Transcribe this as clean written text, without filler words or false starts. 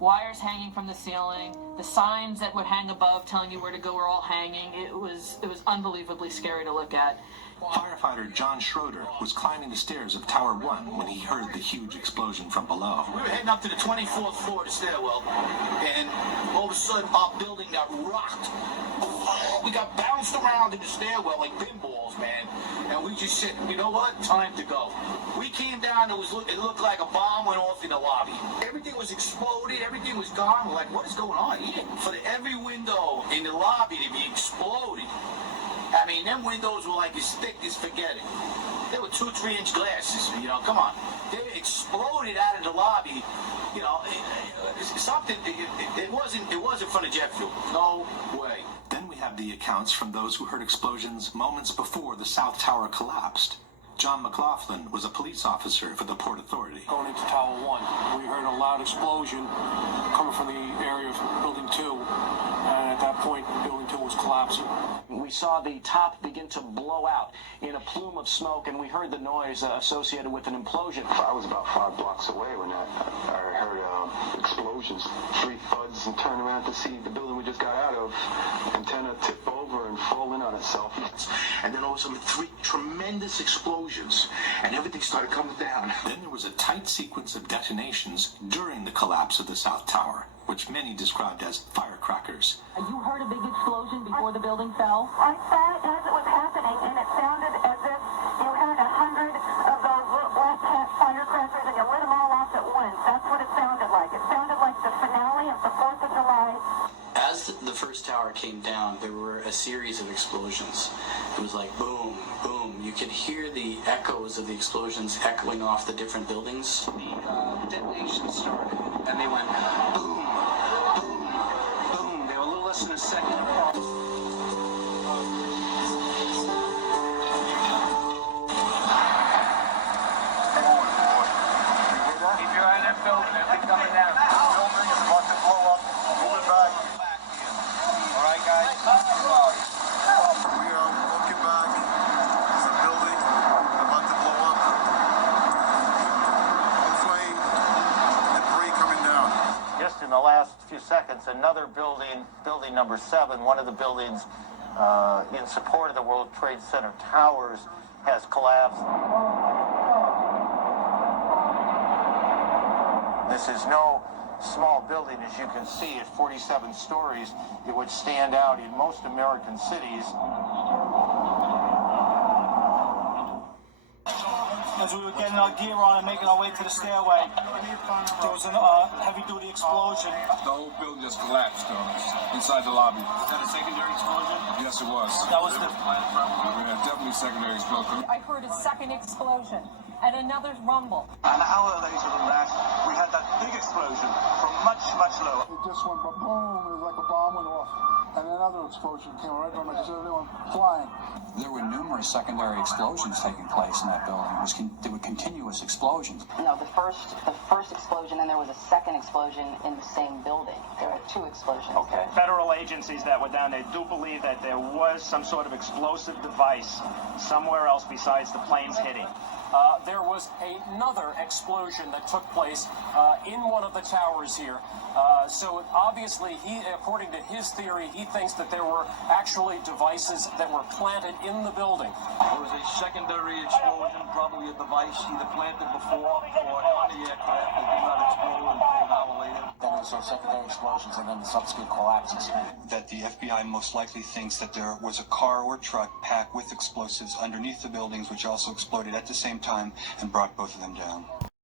wires hanging from the ceiling, the signs that would hang above telling you where to go were all hanging. It was unbelievably scary to look at. Firefighter John Schroeder was climbing the stairs of Tower 1 when he heard the huge explosion from below. We were heading up to the 24th floor of the stairwell, and all of a sudden our building got rocked. We got bounced around in the stairwell like pinballs, man. And we just said, you know what? Time to go. We came down, it looked like a bomb went off in the lobby. Everything was exploded, everything was gone. We're like, what is going on here? For every window in the lobby to be exploded. I mean, them windows were like as thick as forget it. They were 2-3-inch glasses, you know, come on. They exploded out of the lobby, you know, something, it wasn't from the jet fuel. No way. Then we have the accounts from those who heard explosions moments before the South Tower collapsed. John McLaughlin was a police officer for the Port Authority. Going into Tower 1, we heard a loud explosion coming from the area of Building 2, and at that point, Building 2 was collapsing. We saw the top begin to blow out in a plume of smoke, and we heard the noise associated with an implosion. I was about 5 blocks away when I heard explosions, 3 thuds, and turned around to see the building we just got out of, antenna tip over and fall in on itself. And then all of a sudden, 3 tremendous explosions, and everything started coming down. Then there was a tight sequence of detonations during the collapse of the South Tower, which many described as firecrackers. You heard a big explosion before the building fell? I saw it as it was happening, and it sounded as if you had 100 of those little black firecrackers and you lit them all off at once. That's what it sounded like. It sounded like the finale of the 4th of July. As the first tower came down, there were a series of explosions. It was like boom, boom. You could hear the echoes of the explosions echoing off the different buildings. The detonation started, and they went boom, boom, boom. They were a little less than a second apart. Keep your eye on that building, everything coming down. The building is about to blow up. Move it back. All right, guys? We are looking back. There's a building about to blow up. Flame, debris coming down. Just in the last few seconds, another building, building number 7, one of the buildings in support of the World Trade Center towers, has collapsed. This is no small building, as you can see, at 47 stories. It would stand out in most American cities. As we were getting our gear on and making our way to the stairway, there was a heavy-duty explosion. The whole building just collapsed inside the lobby. Was that a secondary explosion? Yes, it was. That was the... Yeah, definitely secondary explosion. I heard a second explosion and another rumble. An hour later than that, we had that big explosion from much, much lower. It just went boom, it was like a bomb went off. And another explosion came right on us, everyone flying. There were numerous secondary explosions taking place in that building. There were continuous explosions. No, the first explosion, and there was a second explosion in the same building. There were 2 explosions. Okay. Federal agencies that were down there do believe that there was some sort of explosive device somewhere else besides the planes hitting. There was another explosion that took place in one of the towers here. So obviously, according to his theory, he thinks that there were actually devices that were planted in the building. There was a secondary explosion, probably a device either planted before or on the aircraft that did not explode until an hour later. Then there were secondary explosions and then the subsequent collapses. That the FBI most likely thinks that there was a car or truck packed with explosives underneath the buildings, which also exploded at the same time and brought both of them down.